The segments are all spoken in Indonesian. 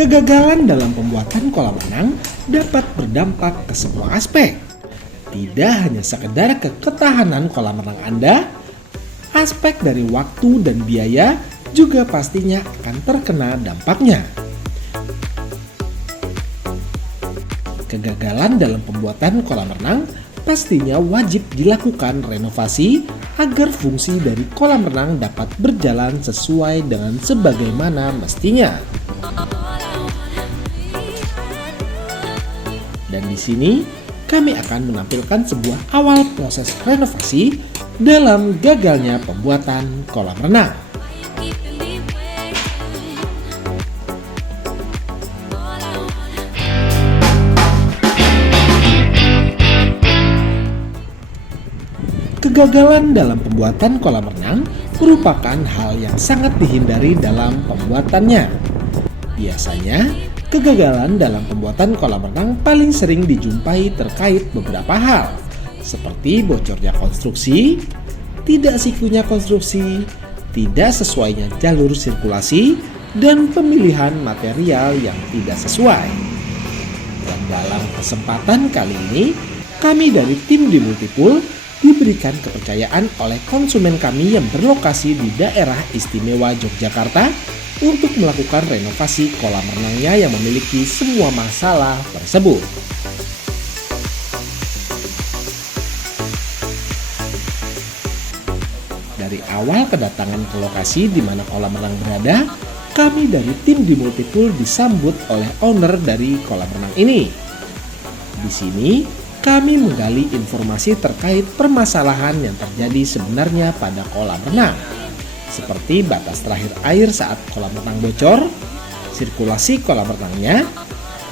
Kegagalan dalam pembuatan kolam renang dapat berdampak ke semua aspek. Tidak hanya sekedar ke ketahanan kolam renang Anda, aspek dari waktu dan biaya juga pastinya akan terkena dampaknya. Kegagalan dalam pembuatan kolam renang pastinya wajib dilakukan renovasi agar fungsi dari kolam renang dapat berjalan sesuai dengan sebagaimana mestinya. Dan di sini kami akan menampilkan sebuah awal proses renovasi dalam gagalnya pembuatan kolam renang. Kegagalan dalam pembuatan kolam renang merupakan hal yang sangat dihindari dalam pembuatannya. Biasanya, kegagalan dalam pembuatan kolam renang paling sering dijumpai terkait beberapa hal, seperti bocornya konstruksi, tidak sikunya konstruksi, tidak sesuainya jalur sirkulasi, dan pemilihan material yang tidak sesuai. Dan dalam kesempatan kali ini, kami dari tim di Multipool diberikan kepercayaan oleh konsumen kami yang berlokasi di daerah istimewa Yogyakarta untuk melakukan renovasi kolam renangnya yang memiliki semua masalah tersebut. Dari awal kedatangan ke lokasi di mana kolam renang berada, kami dari tim di Multipool disambut oleh owner dari kolam renang ini. Di sini, kami menggali informasi terkait permasalahan yang terjadi sebenarnya pada kolam renang, seperti batas terakhir air saat kolam renang bocor, sirkulasi kolam renangnya,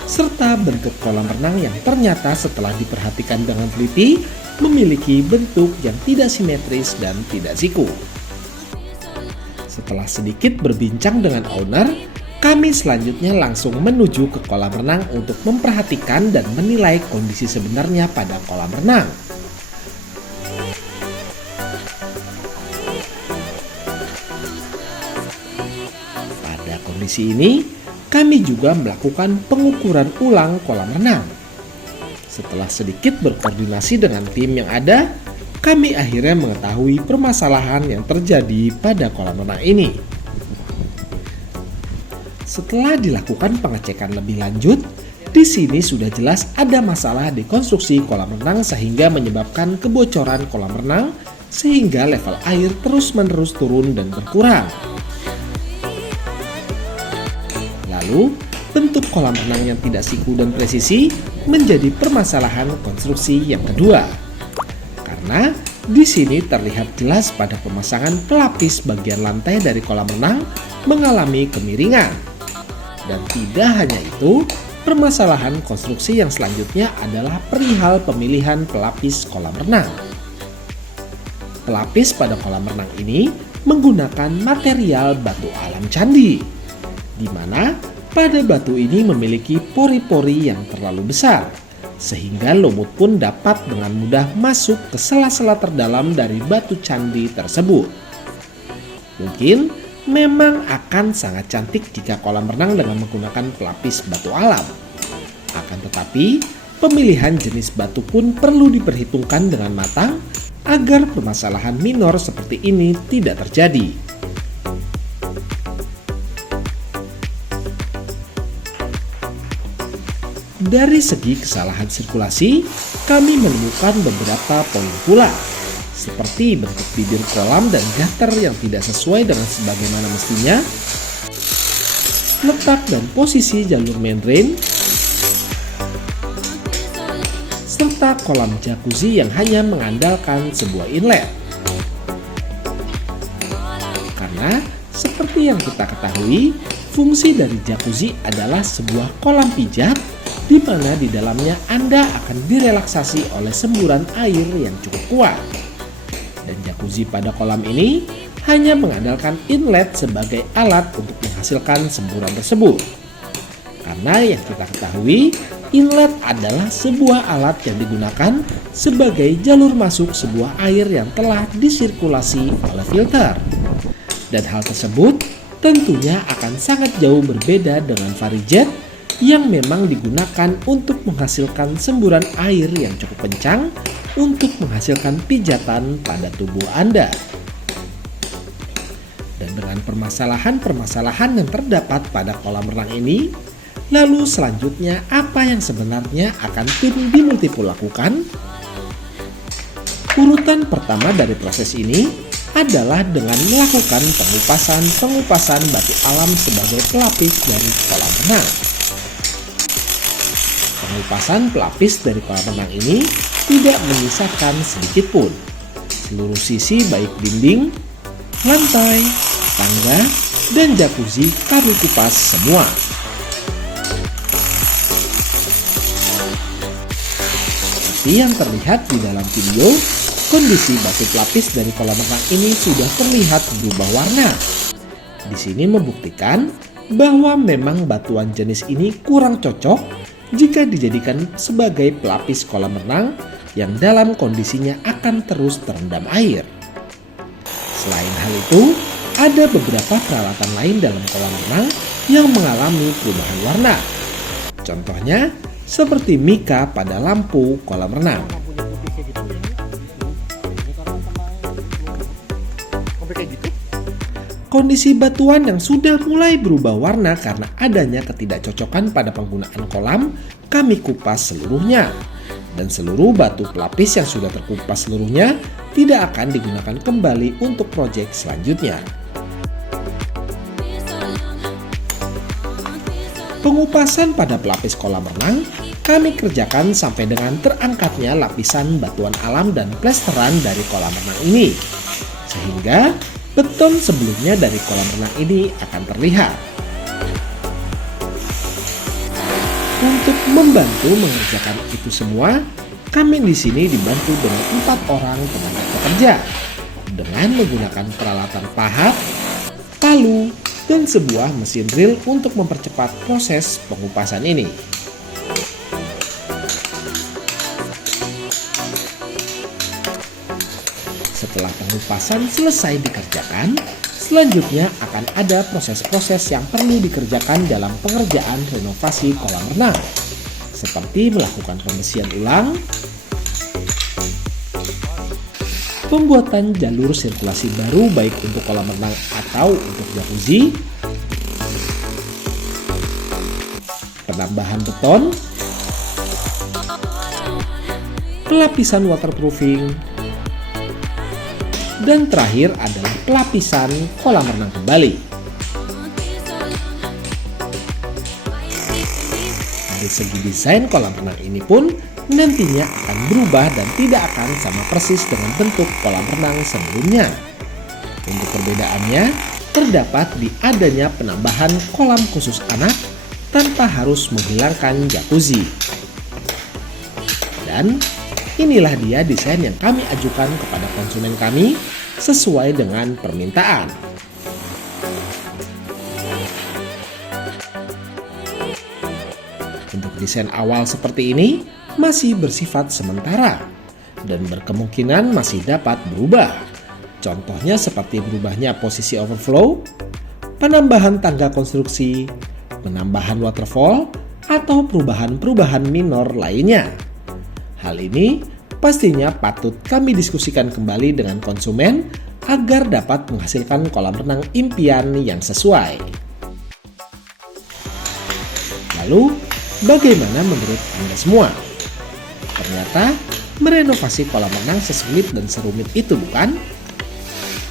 serta bentuk kolam renang yang ternyata setelah diperhatikan dengan teliti memiliki bentuk yang tidak simetris dan tidak siku. Setelah sedikit berbincang dengan owner, kami selanjutnya langsung menuju ke kolam renang untuk memperhatikan dan menilai kondisi sebenarnya pada kolam renang. Pada kondisi ini, kami juga melakukan pengukuran ulang kolam renang. Setelah sedikit berkoordinasi dengan tim yang ada, kami akhirnya mengetahui permasalahan yang terjadi pada kolam renang ini. Setelah dilakukan pengecekan lebih lanjut, di sini sudah jelas ada masalah di konstruksi kolam renang sehingga menyebabkan kebocoran kolam renang sehingga level air terus-menerus turun dan berkurang. Lalu, bentuk kolam renang yang tidak siku dan presisi menjadi permasalahan konstruksi yang kedua. Karena di sini terlihat jelas pada pemasangan pelapis bagian lantai dari kolam renang mengalami kemiringan. Dan tidak hanya itu, permasalahan konstruksi yang selanjutnya adalah perihal pemilihan pelapis kolam renang. Pelapis pada kolam renang ini menggunakan material batu alam candi, di mana pada batu ini memiliki pori-pori yang terlalu besar, sehingga lumut pun dapat dengan mudah masuk ke sela-sela terdalam dari batu candi tersebut. Mungkin memang akan sangat cantik jika kolam renang dengan menggunakan pelapis batu alam. Akan tetapi, pemilihan jenis batu pun perlu diperhitungkan dengan matang agar permasalahan minor seperti ini tidak terjadi. Dari segi kesalahan sirkulasi, kami menemukan beberapa poin pula, seperti bentuk bibir kolam dan gutter yang tidak sesuai dengan sebagaimana mestinya, letak dan posisi jalur main drain, serta kolam jacuzzi yang hanya mengandalkan sebuah inlet. Karena seperti yang kita ketahui, fungsi dari jacuzzi adalah sebuah kolam pijat di mana di dalamnya Anda akan direlaksasi oleh semburan air yang cukup kuat. Dan jacuzzi pada kolam ini hanya mengandalkan inlet sebagai alat untuk menghasilkan semburan tersebut. Karena yang kita ketahui, inlet adalah sebuah alat yang digunakan sebagai jalur masuk sebuah air yang telah disirkulasi oleh filter. Dan hal tersebut tentunya akan sangat jauh berbeda dengan varijet yang memang digunakan untuk menghasilkan semburan air yang cukup kencang untuk menghasilkan pijatan pada tubuh Anda. Dan dengan permasalahan-permasalahan yang terdapat pada kolam renang ini, lalu selanjutnya apa yang sebenarnya akan tim di Multipool lakukan? Urutan pertama dari proses ini adalah dengan melakukan pengupasan batu alam sebagai pelapis dari kolam renang. Pengupasan pelapis dari kolam renang ini tidak menyisakan sedikit pun. Seluruh sisi baik dinding, lantai, tangga, dan jacuzzi kami kupas semua. Seperti yang terlihat di dalam video, kondisi batu pelapis dari kolam renang ini sudah terlihat berubah warna. Di sini membuktikan bahwa memang batuan jenis ini kurang cocok jika dijadikan sebagai pelapis kolam renang yang dalam kondisinya akan terus terendam air. Selain hal itu, ada beberapa peralatan lain dalam kolam renang yang mengalami perubahan warna. Contohnya, seperti mika pada lampu kolam renang. Kondisi batuan yang sudah mulai berubah warna karena adanya ketidakcocokan pada penggunaan kolam, kami kupas seluruhnya. Dan seluruh batu pelapis yang sudah terkupas seluruhnya tidak akan digunakan kembali untuk proyek selanjutnya. Pengupasan pada pelapis kolam renang kami kerjakan sampai dengan terangkatnya lapisan batuan alam dan plesteran dari kolam renang ini. Sehingga beton sebelumnya dari kolam renang ini akan terlihat. Untuk membantu mengerjakan itu semua, kami di sini dibantu dengan 4 orang tenaga pekerja dengan menggunakan peralatan pahat, palu, dan sebuah mesin drill untuk mempercepat proses pengupasan ini. Setelah pengupasan selesai dikerjakan, selanjutnya akan ada proses-proses yang perlu dikerjakan dalam pengerjaan renovasi kolam renang, seperti melakukan pembersihan ulang, pembuatan jalur sirkulasi baru baik untuk kolam renang atau untuk jacuzzi, penambahan beton, pelapisan waterproofing, dan terakhir adalah pelapisan kolam renang kembali. Dari segi desain kolam renang ini pun nantinya akan berubah dan tidak akan sama persis dengan bentuk kolam renang sebelumnya. Untuk perbedaannya terdapat di adanya penambahan kolam khusus anak tanpa harus menghilangkan jacuzzi. Dan inilah dia desain yang kami ajukan kepada konsumen kami sesuai dengan permintaan. Untuk desain awal seperti ini masih bersifat sementara dan berkemungkinan masih dapat berubah. Contohnya seperti berubahnya posisi overflow, penambahan tangga konstruksi, penambahan waterfall, atau perubahan-perubahan minor lainnya. Hal ini pastinya patut kami diskusikan kembali dengan konsumen agar dapat menghasilkan kolam renang impian yang sesuai. Lalu, bagaimana menurut Anda semua? Ternyata merenovasi kolam renang sesulit dan serumit itu, bukan?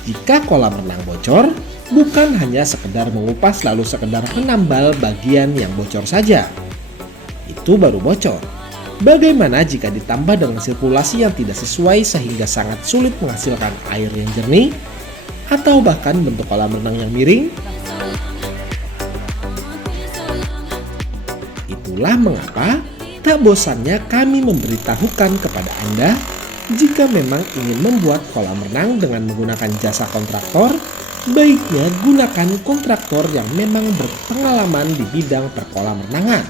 Jika kolam renang bocor, bukan hanya sekedar mengupas lalu sekedar menambal bagian yang bocor saja. Itu baru bocor. Bagaimana jika ditambah dengan sirkulasi yang tidak sesuai sehingga sangat sulit menghasilkan air yang jernih? Atau bahkan bentuk kolam renang yang miring? Itulah mengapa tak bosannya kami memberitahukan kepada Anda jika memang ingin membuat kolam renang dengan menggunakan jasa kontraktor, baiknya gunakan kontraktor yang memang berpengalaman di bidang perkolam renangan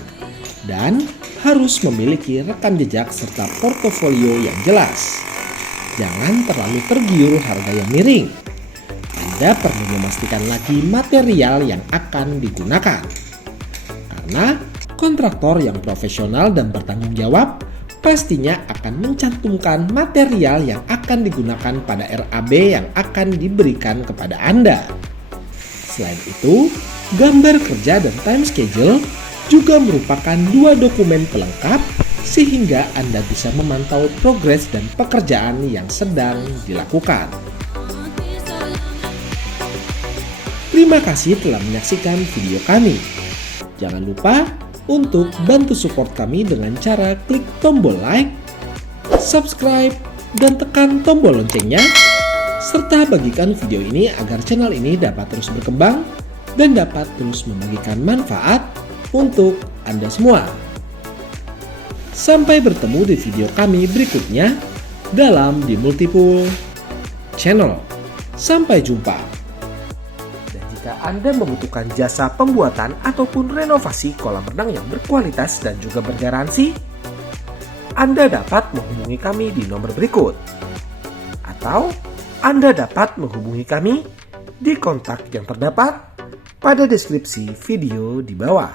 dan harus memiliki rekam jejak serta portofolio yang jelas. Jangan terlalu tergiur harga yang miring. Anda perlu memastikan lagi material yang akan digunakan. Karena kontraktor yang profesional dan bertanggung jawab pastinya akan mencantumkan material yang akan digunakan pada RAB yang akan diberikan kepada Anda. Selain itu, gambar kerja dan time schedule juga merupakan dua dokumen pelengkap sehingga Anda bisa memantau progres dan pekerjaan yang sedang dilakukan. Terima kasih telah menyaksikan video kami. Jangan lupa untuk bantu support kami dengan cara klik tombol like, subscribe, dan tekan tombol loncengnya, serta bagikan video ini agar channel ini dapat terus berkembang dan dapat terus membagikan manfaat untuk Anda semua. Sampai bertemu di video kami berikutnya dalam The Multipool Channel. Sampai jumpa. Jika Anda membutuhkan jasa pembuatan ataupun renovasi kolam renang yang berkualitas dan juga bergaransi, Anda dapat menghubungi kami di nomor berikut. Atau Anda dapat menghubungi kami di kontak yang terdapat pada deskripsi video di bawah.